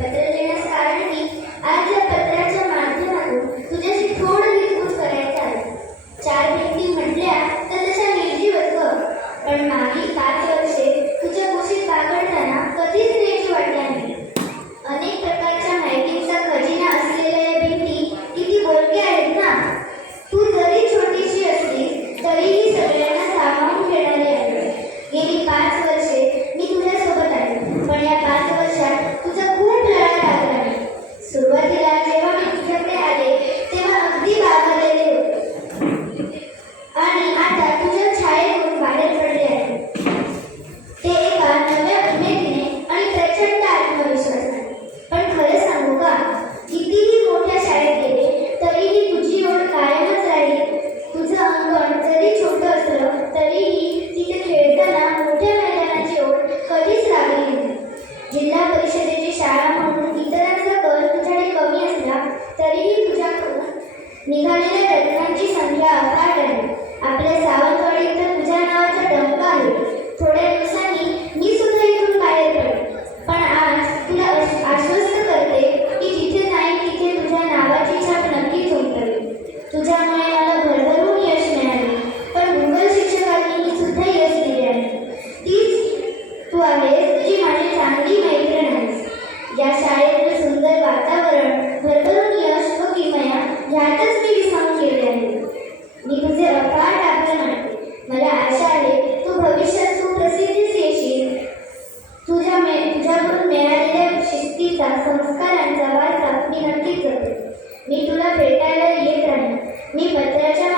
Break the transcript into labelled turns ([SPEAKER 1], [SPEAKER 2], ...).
[SPEAKER 1] पत्र देण्यास कारण की आज या पत्र परिषदेची शाळा म्हणून इतरांचा कर तुझ्याकडे कमी असला तरीही तुझ्या निघालेल्या रत्नांची संख्या अपार भेटायला येत राहीन मी पत्राच्या